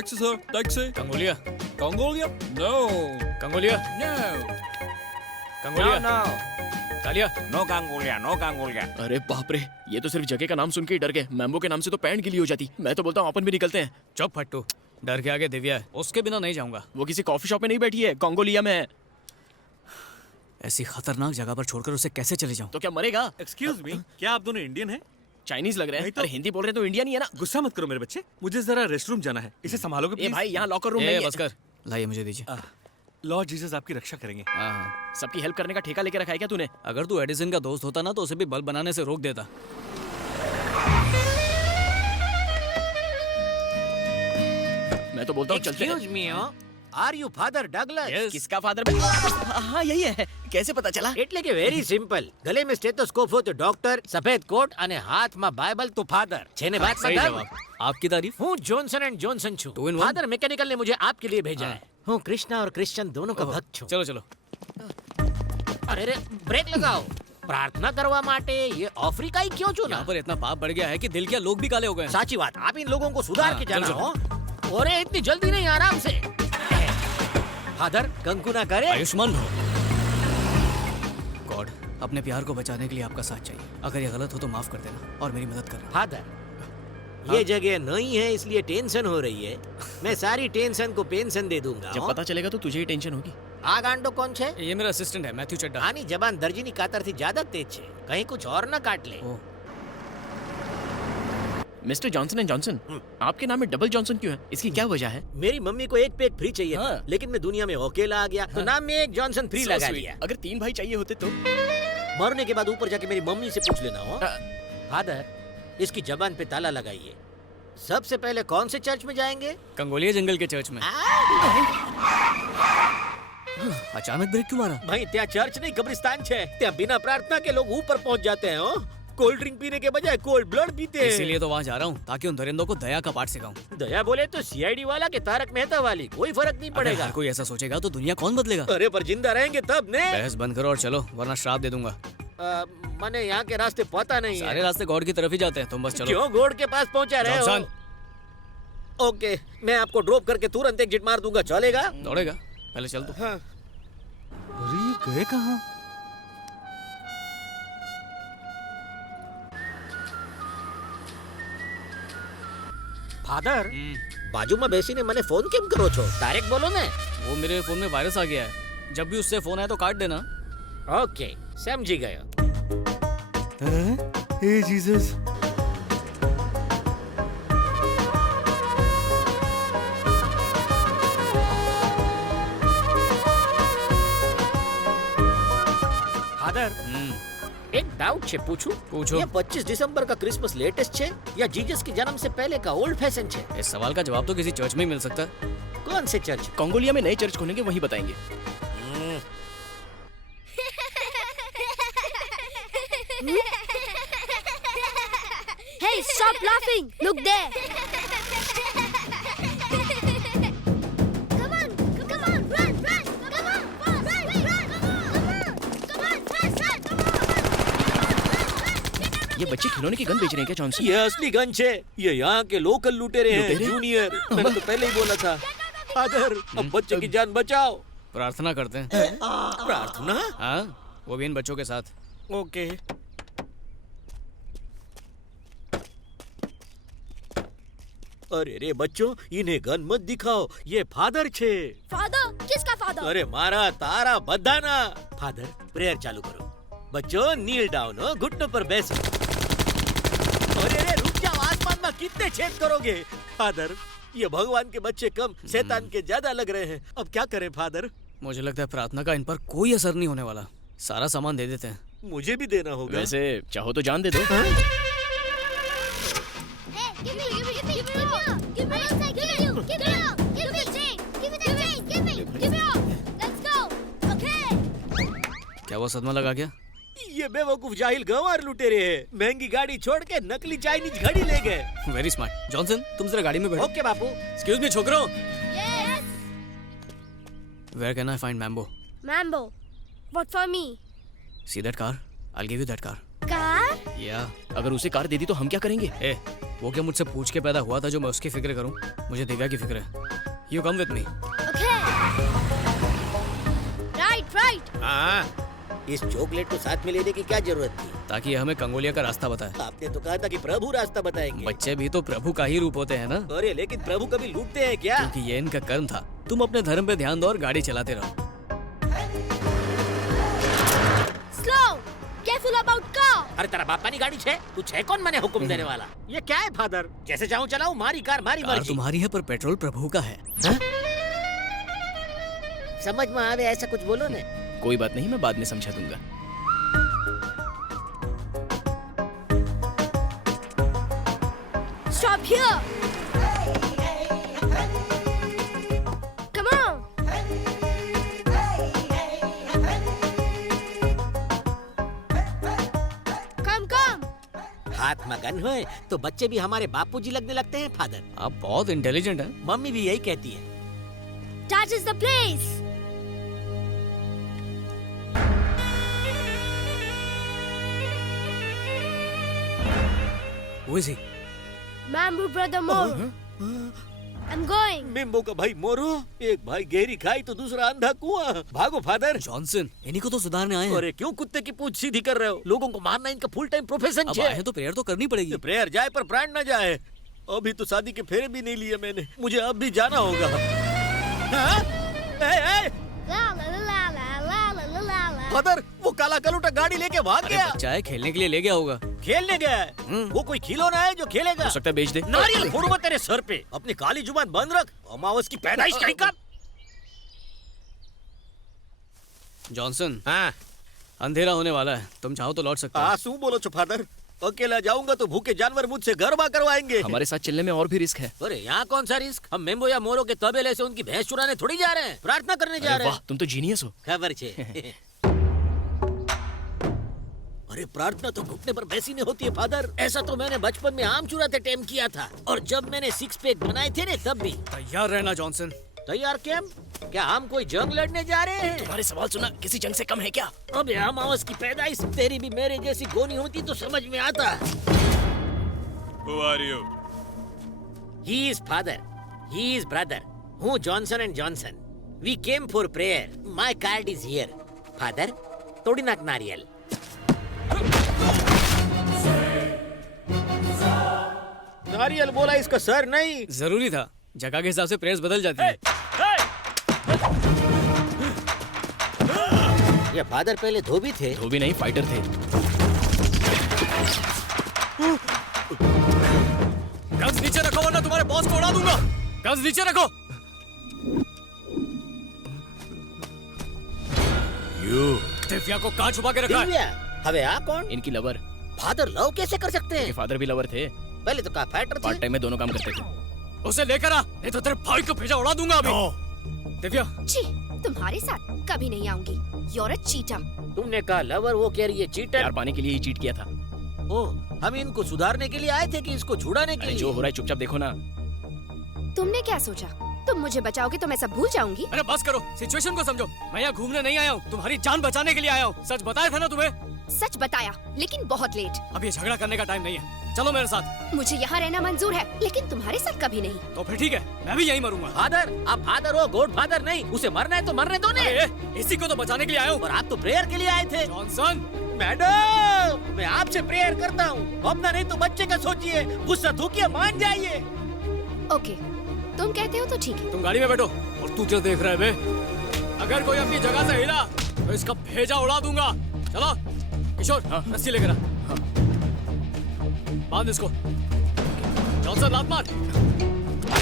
Taxi sir, taxi. कंगोलिया, कंगोलिया? No. कंगोलिया, नो। कंगोलिया, नो कालिया। नो कांगोलिया, नो कांगोलिया। अरे बाप रे, ये तो सिर्फ जगह का नाम सुन के ही डर गए। मैम्बो के नाम से तो पैंट गीली हो जाती। मैं तो बोलता हूँ अपन भी निकलते हैं। चुप फट्टू, डर के आगे दिव्या है, उसके बिना नहीं जाऊंगा। वो किसी कॉफी शॉप में नहीं बैठी है, कांगोलिया में है। ऐसी खतरनाक जगह पर छोड़कर उसे कैसे चले जाऊं? तो क्या मरेगा? एक्सक्यूज मी, क्या आप दोनों इंडियन हैं? चाइनीज लग रहे हैं। नहीं तो- अरे हिंदी बोल रहे तो इंडिया नहीं है ना। गुस्सा मत करो मेरे बच्चे, मुझे जरा रेस्टरूम जाना है। इसे संभालोगे ए प्लीज? भाई, यहाँ लॉकर रूम नहीं है। बस कर, लाइए मुझे दीजिए। लॉर्ड जीसस आपकी रक्षा करेंगे। हाँ, सबकी हेल्प करने का ठेका लेके रखा है क्या तूने? अगर तू एडिसन का दोस्त होता ना तो उसे भी बल्ब बनाने से रोक देता। मैं तो बोलता हूँ चलते हैं। Excuse me, are you father Douglas? किसका फादर? हाँ यही है। कैसे पता चला? એટલે કે વેરી સિમ્પલ. ગલે में स्टेथोस्कोप हो तो डॉक्टर, सफेद कोट અને હાથમાં બાઇબલ तो फादर. છે ને बात सही मतलब? जवाब। आपकी तारीफ। हूँ जॉनसन एंड जॉनसन छू. Two in one? Father mechanical ने मुझे आपके लिए भेजा हाँ। है. हूँ कृष्णा और क्रिश्चियन दोनों का भक्त छू. चलो चलो। अरे रे ब्रेक लगाओ. प्रार्थना करवा माटे ये अफ्रीका ही क्यों चुना? यहाँ पर इतना पाप बढ़ गया है कि दिल क्या लोग भी काले हो गए हैं। साची बात. आप इन लोगों को सुधार हाँ, के जाना चलो, हो. अरे इतनी जल्दी नहीं, आराम से. फादर कंकु ना करे. आयुष्मान भव। गॉड, अपने प्यार को बचाने के लिए आपका साथ चाहिए। अगर ये गलत हो तो माफ कर देना और मेरी मदद करना। फादर ये जगह नहीं है इसलिए टेंशन हो रही है. मैं सारी टेंशन को पेंशन दे दूंगा. जब पता चलेगा तो तुझे ही टेंशन होगी। आ गांडो कौन छे? ये मेरा असिस्टेंट है, मैथ्यू चड्डा। आनी जबान दर्जीनी कातर थी ज्यादा तेज छे. कहीं कुछ और ना काट ले. ओह, मिस्टर जॉनसन एंड जॉनसन, आपके नाम में डबल जॉनसन क्यों है? इसकी क्या वजह है? मेरी मम्मी को एक पैक फ्री चाहिए था, हाँ। लेकिन मैं दुनिया में अकेला आ गया तो नाम में एक जॉनसन फ्री So लगा sweet. दिया. अगर 3 भाई चाहिए होते तो? मरने के बाद ऊपर जाके मेरी मम्मी से पूछ लेना हो. फादर इसकी जबान पे ताला लगाइए. सबसे पहले कौन से चर्च में जाएंगे? कंगोलिया जंगल के चर्च में। अचानक ब्रेक क्यों मारा? भाई त्या चर्च नहीं कब्रिस्तान छे. त्या बिना प्रार्थना के लोग ऊपर पहुंच जाते हैं. हो कोल्ड ड्रिंक पीने के बजाय कोल्ड ब्लड पीते हैं. इसीलिए तो वहाँ जा रहा हूँ ताकि उन दरिंदों को दया का पाठ सिखाऊं। दया बोले तो सीआईडी वाला के तारक मेहता वाली कोई फर्क नहीं अगर पड़ेगा. हर कोई ऐसा सोचेगा तो दुनिया कौन बदलेगा? अरे पर जिंदा रहेंगे तब ने. बहस बंद करो और चलो, वरना श्राप दे दूंगा। मने यहाँ के रास्ते पता नहीं सारे है. रास्ते गॉड की तरफ ही जाते हैं, तुम बस चलो। क्यों गोड के पास पहुँचा रहे हो? जॉनसन। ओके, मैं आपको ड्रॉप करके तुरंत एग्जिट मार दूंगा. चलेगा? दौड़ेगा? पहले चल तू। हाँ. अरे ये गए कहाँ? फादर બાજુમાં બેસીને મને ફોન કેમ કરો છો? ડાયરેક્ટ બોલો ને. वो मेरे फोन में वायरस आ गया है, जब भी उससे फोन आए तो काट देना। ઓકે સમજી ગયો. हे जीसस। फादर एक डाउट છે પૂછું? पूछो। ये 25 दिसंबर का क्रिसमस लेटेस्ट છે या जीसस के जन्म से पहले का ओल्ड फैशन છે? इस सवाल का जवाब तो किसी चर्च में ही मिल सकता है। कौन से चर्च? कांगोलिया में नए चर्च खोलेंगे, वहीं बताएंगे। Hey, stop laughing! Look there! Come on! Come on! Run! Run! Come on! Run! Run! Run! Come on! Fast! Fast! Come on! ये बच्चे खिलौने की गन बेच रहे हैं क्या जॉनसन? ये असली गन है. ये यहाँ के लोकल लुटेरे हैं. लुटेरे? जूनियर. मैंने तो पहले ही बोला था. फादर अब बच्चे की जान बचाओ. प्रार्थना करते हैं। प्रार्थना? हाँ, वो भी इन बच्चों के साथ। ओके. अरे रे बच्चों, इन्हें गन मत दिखाओ. ये फादर छे. Father? किसका father? अरे मारा तारा बधाना. फादर प्रेयर चालू करो. बच्चों नील डाउन हो, घुटनों पर बैसो. अरे रे रुक जाओ, आसमान में कितने छेद करोगे? फादर ये भगवान के बच्चे कम, शैतान के ज्यादा लग रहे हैं. अब क्या करें फादर? मुझे लगता है प्रार्थना का इन पर कोई असर नहीं होने वाला। सारा सामान दे देते हैं। मुझे भी देना होगा. वैसे चाहो तो जान दे दो। Hey, give me! Give me! Give me! Give me! Give me! Give me! Give me the chain! Give me the chain! Give me! Give me all! Let's go! Okay! क्या वो सदमा लगा क्या? ये बेवकूफ जाहिल गंवार लुटेरे हैं. महंगी गाड़ी छोड़ के नकली चाइनीज घड़ी ले गए. Very smart. जॉनसन, तुम जरा गाड़ी में बैठो। ओके बापू. एक्सक्यूज मी छोकरो। Yes! Where can I find Mambo? Mambo. What for me? See that car? I give you that car. Car? या अगर उसे कार दे दी तो हम क्या करेंगे? ए, वो क्या मुझसे पूछ के पैदा हुआ था जो मैं उसकी फिक्र करूं? मुझे दिव्या की फिक्र है। You come with me. Okay. Right. हाँ, इस चॉकलेट को साथ में लेने की क्या जरूरत थी? ताकि ये हमें कंगोलिया का रास्ता बताए। आपने तो कहा था कि प्रभु रास्ता बताएंगे। बच्चे भी तो प्रभु का ही रूप होते हैं ना, अरे लेकिन प्रभु कभी लूटते हैं क्या? क्योंकि ये इनका कर्म था। तुम अपने धर्म पे ध्यान दो और गाड़ी चलाते रहो। Slow. Careful about car. अरे तेरा बापा नहीं गाड़ी छे? तू छे कौन मैंने हुक्म देने वाला? ये क्या है फादर? जैसे चाहूँ चलाऊं, मारी कार मारी कार मर्जी। तुम्हारी है पर पेट्रोल प्रभु का है। समझ में आवे ऐसा कुछ बोलो ने। कोई बात नहीं, मैं बाद में समझा दूंगा। Stop here. Come on. Come. हाथ में गन होए तो बच्चे भी हमारे बापूजी लगने लगते हैं फादर। आप बहुत इंटेलिजेंट हैं। मम्मी भी यही कहती है। That is the place. Who is he? Mambu brother Moro. I'm going. मिम्बो का भाई मोरो, एक भाई गहरी खाई तो दूसरा अंधा कुआं। भागो फादर। जॉनसन, इन्हीं को तो सुधारने आए हैं। अरे क्यों कुत्ते की पूंछ सीधी कर रहे हो? लोगों को मारना इनका फुल टाइम प्रोफेशन अब है। आए हैं तो प्रेयर तो करनी पड़ेगी। प्रेयर जाए पर प्राण न जाए। अभी तो शादी के फेरे भी नहीं लिए मैंने, मुझे अब भी जाना होगा। हाँ? ए, La la la la la la la la la. Father, वो काला कलूटा गाड़ी लेके भाग अरे गया। बच्चा है, खेलने के लिए ले गया होगा। खेलने गया है। वो कोई खिलौना है जो खेलेगा? हो सकता है बेच दे। नारियल फोड़ूंगा तेरे सर पे। अपनी काली जुबान बंद रख। अमावस की पैदाइश कहीं का। जॉनसन, हाँ, अंधेरा होने वाला है, तुम चाहो तो लौट सकते हो। आंसू बोलो छो फादर। अकेला जाऊंगा तो भूखे जानवर मुझसे गरबा करवाएंगे। हमारे साथ चलने में और भी रिस्क है। अरे यहाँ कौन सा रिस्क? हम मेम्बो या मोरो के तबेले से उनकी भैंस चुराने थोड़ी जा रहे हैं, प्रार्थना करने जा अरे रहे वाह, हैं। तुम तो जीनियस हो। खबर छे। अरे प्रार्थना तो घुटने पर बैसी नहीं होती है फादर। ऐसा तो मैंने बचपन में आम चुराते टाइम किया था, और जब मैंने 6 पैक बनाए थे ने तब भी। तैयार रहना जॉनसन। तैयार कैम? क्या हम कोई जंग लड़ने जा रहे हैं? तुम्हारे सवाल सुना किसी जंग से कम है क्या? अबे अमावस की पैदाइश, तेरी भी मेरे जैसी गोनी होती तो समझ में आता। Who are you? He is father. He is brother. हूँ Johnson and Johnson. We came for prayer. My card is here. Father, तोड़ी नाक नारियल. नारियल बोला, इसका सर नहीं। जरूरी था, जगह के हिसाब से प्रेयर्स बदल जाती है। ये फादर पहले धोबी थे। धोबी नहीं, फाइटर थे। गन्स नीचे रखो वरना तुम्हारे बॉस को उड़ा दूंगा। गन्स नीचे रखो। दिव्या को कहाँ छुपा के रखा है? दिव्या, हवे आ कौन? इनकी लवर। फादर लव कैसे कर सकते इनके हैं? फादर भी लवर थे। पहले तो कहा फाइटर पार्ट थे। टाइम में दोनों काम करते थे। उसे लेकर आ, नहीं तो तेरे भाई को भेजा उड़ा दूंगा अभी। दिव्या, छी, तुम्हारे साथ कभी नहीं आऊंगी। You're a cheater. तुमने कहा लवर, वो कह रही है चीटर। प्यार पाने के लिए ही चीट किया था। ओ, हम इनको सुधारने के लिए आए थे कि इसको छुड़ाने के अरे लिए? जो हो रहा है चुपचाप देखो ना। तुमने क्या सोचा? तुम मुझे बचाओगे तो मैं सब भूल जाऊंगी? अरे बस करो, सिचुएशन को समझो। मैं यहाँ घूमने नहीं आया हूँ, तुम्हारी जान बचाने के लिए आया हूँ। सच बताया था ना तुम्हें? सच बताया, लेकिन बहुत लेट। अब ये झगड़ा करने का टाइम नहीं है, चलो मेरे साथ। मुझे यहाँ रहना मंजूर है, लेकिन तुम्हारे साथ कभी नहीं। तो फिर ठीक है, मैं भी यहीं मरूंगा। फादर, आप फादर हो, गॉड फादर नहीं। उसे मरना है तो मरने दो ने। अरे, इसी को तो बचाने के लिए आया हूँ। और आप तो प्रेयर के लिए आए थे। जॉनसन, मैडम, मैं आपसे प्रेयर करता हूँ। अपना नहीं तो बच्चे का सोचिए। गुस्सा थूकिए, मान जाइए। ओके, तुम कहते हो तो ठीक है। तुम गाड़ी में बैठो। और तू क्या देख रहा है बे? अगर कोई अपनी जगह से हिला तो इसका भेजा उड़ा दूंगा। चलो किशोर, रस्सी लेकर आ। बांध इसको। जॉनसन, लात मार।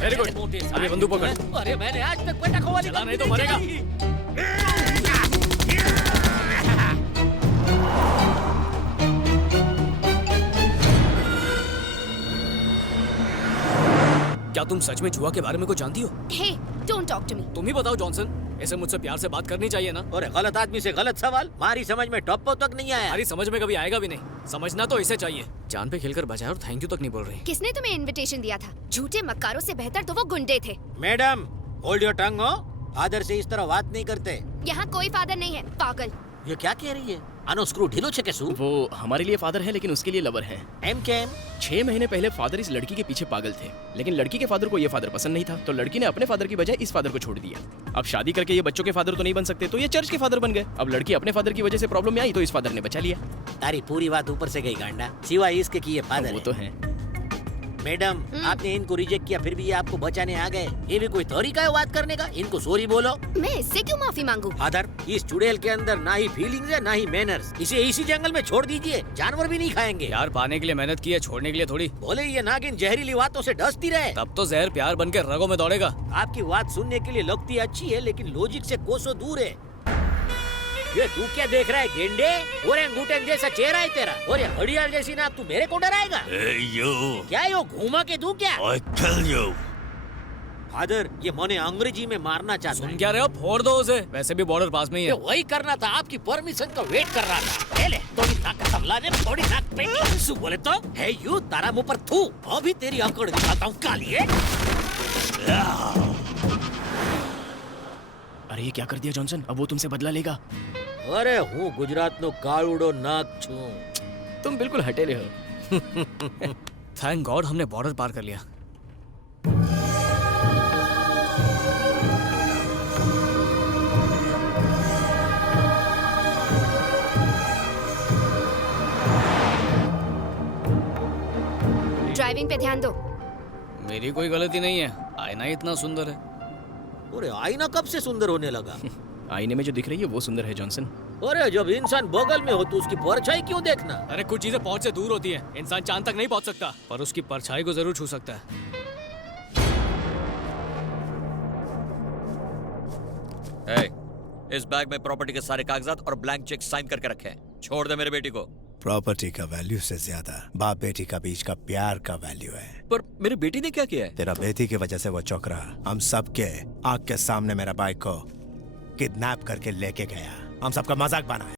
Very good. मोटे अभी बंदूक पकड़। अरे मैंने आज तक बेटा को वाली चला नहीं तो गलती मरेगा। की। क्या तुम सच में जुआ के बारे में कुछ जानती हो? हे, डोंट टॉक टू मी। तुम ही बताओ जॉनसन, ऐसे मुझसे प्यार से बात करनी चाहिए ना। और गलत आदमी से गलत सवाल, हमारी समझ में टॉप तक नहीं आया। हमारी समझ में कभी आएगा भी नहीं। समझना तो इसे चाहिए। जान पे खेलकर बचाया और थैंक यू तक नहीं बोल रही। किसने तुम्हें इनविटेशन दिया था? झूठे मक्कारों से बेहतर तो वो गुंडे थे। मैडम, होल्ड योर टंग हो। फादर से इस तरह बात नहीं करते। यहाँ कोई फादर नहीं है, पागल। ये क्या कह रही है? आनो स्क्रू ढीलो छे के શું? वो हमारे लिए फादर है लेकिन उसके लिए लवर है। એમ કેમ? 6 महीने पहले फादर इस लड़की के पीछे पागल थे, लेकिन लड़की के फादर को ये फादर पसंद नहीं था, तो लड़की ने अपने फादर की बजाय इस फादर को छोड़ दिया। अब शादी करके ये बच्चों के फादर तो नहीं बन सकते, तो ये चर्च के फादर बन गए। अब लड़की अपने फादर की वजह से प्रॉब्लम में आई तो इस फादर ने बचा लिया। तारी पूरी बात ऊपर से गई गांडा, सिवाय इसके कि ये फादर वो है। तो है। मैडम, आपने इनको रिजेक्ट किया फिर भी ये आपको बचाने आ गए। ये भी कोई तरीका है बात करने का? इनको सॉरी बोलो। मैं इससे क्यों माफी मांगू? फादर, इस चुड़ैल के अंदर ना ही फीलिंग्स है ना ही मैनर्स। इसे इसी जंगल में छोड़ दीजिए, जानवर भी नहीं खाएंगे। प्यार पाने के लिए मेहनत की है, छोड़ने के लिए थोड़ी। बोले ये नागिन जहरीली बातों से डसती रहे। तब तो जहर प्यार बन के रगों में दौड़ेगा। आपकी बात सुनने के लिए लगती अच्छी है, लेकिन लॉजिक से कोसों दूर है। ये तू क्या देख रहा है गेंडे? ओरेंगुटन जैसा चेहरा है तेरा, और ये घड़ियाल जैसी नाक, तू मेरे को डराएगा? Hey, you! क्या यो घूमा के दूं क्या? I tell you! फादर, ये मने अंग्रेजी में मारना चाहता सुन है। क्या रहे हो? फोड़ दो उसे। वैसे भी बॉर्डर पास में ही ये है। वही करना था, आपकी परमिशन का वेट कर रहा था। ले थोड़ी नाक तबला ने थोड़ी नाक पे सु बोले तो है यू तारा मुंह पर थू। अभी तेरी अकड़ दिखाता हूँ कालिए। अरे ये क्या कर दिया जॉनसन? अब वो तुमसे बदला लेगा। अरे हूँ गुजरात नो काळुडो नाक छू। तुम बिल्कुल हटेले हो। थैंक गॉड हमने बॉर्डर पार कर लिया। ड्राइविंग पे ध्यान दो। मेरी कोई गलती नहीं है, आईना ही इतना सुंदर है। अरे आईना कब से सुंदर होने लगा? आईने में जो दिख रही है वो सुंदर है जॉनसन। अरे जब इंसान बगल में हो तो उसकी परछाई क्यों देखना? अरे कुछ चीजें पहुंच से दूर होती हैं। इंसान चांद तक नहीं पहुंच सकता, पर उसकी परछाई को जरूर छू सकता है। Hey, इस बैग में प्रॉपर्टी के सारे कागजात और ब्लैंक चेक साइन करके रखे। छोड़ दे मेरे बेटी को। प्रॉपर्टी का वैल्यू से ज्यादा बाप बेटी का बीच का प्यार का वैल्यू है। पर मेरी बेटी ने क्या किया है? तेरा बेटी की वजह से वो चौक रहा। हम सबके आंख के सामने मेरा बाइक को किडनैप करके लेके गया। हम सबका मजाक बनाया।